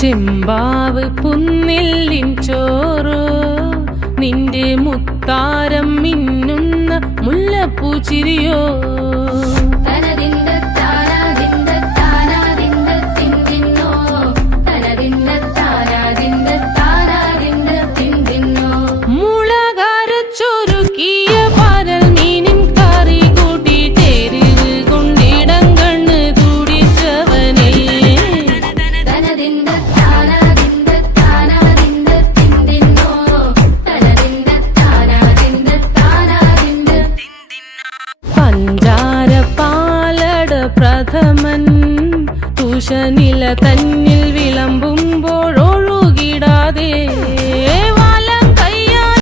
ചെമ്പാവ് പുന്നില്ലിൻ ചോറോ നിന്റെ മുത്താരം മിന്നുന്ന മുല്ലപ്പൂ ചിരിയോ പ്രഥമൻ തുഷനില തന്നിൽ വിളമ്പും